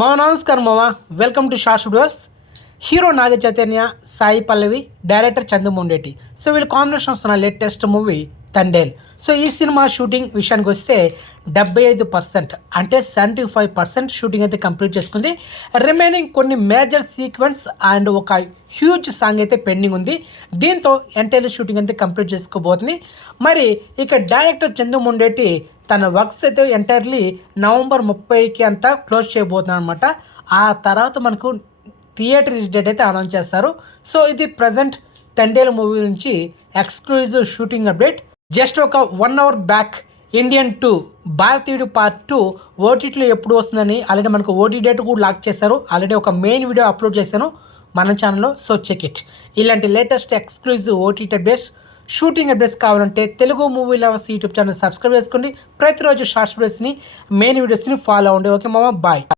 మామ నమస్కారం మామ, welcome to short videos. Hero Naga Chaitanya, Sai Pallavi, director Chandoo Mondeti. So వీళ్ళు కాంబినేషన్ వస్తున్న లేటెస్ట్ మూవీ తండేల్. సో ఈ సినిమా షూటింగ్ విషయానికి వస్తే 75% అంటే 75% షూటింగ్ అయితే కంప్లీట్ చేసుకుంది. రిమైనింగ్ కొన్ని మేజర్ సీక్వెన్స్ అండ్ ఒక హ్యూజ్ సాంగ్ అయితే పెండింగ్ ఉంది. దీంతో ఎంటైర్ షూటింగ్ అయితే కంప్లీట్ చేసుకోబోతుంది. మరి ఇక డైరెక్టర్ చందుమొండేటి తన వర్క్స్ అయితే ఎంటైర్లీ నవంబర్ 30కి అంతా క్లోజ్ చేయబోతున్నాడు అనమాట. ఆ తర్వాత మనకు థియేటర్ రిలీజ్ డేట్ అయితే అనౌన్స్ చేస్తారు. సో ఇది ప్రజెంట్ తండేల్ మూవీ నుంచి ఎక్స్క్లూజివ్ షూటింగ్ అప్డేట్. జస్ట్ ఒక 1 అవర్ బ్యాక్ ఇండియన్ 2 భారతీయుడు పార్ట్ 2 ఓటీటీలో ఎప్పుడు వస్తుందని ఆల్రెడీ మనకు ఓటీ డేట్ కూడా లాక్ చేశారు. ఆల్రెడీ ఒక మెయిన్ వీడియో అప్లోడ్ చేశాను మన ఛానల్లో, సో చెక్ ఇట్. ఇలాంటి latest exclusive OTT updates, shooting updates కావాలంటే Telugu movie lovers YouTube channel subscribe చేసుకోండి. ప్రతిరోజు షార్ట్స్ వీడియోస్ని, మెయిన్ వీడియోస్ని ఫాలో అవ్వండి. ఓకే మామ, బాయ్.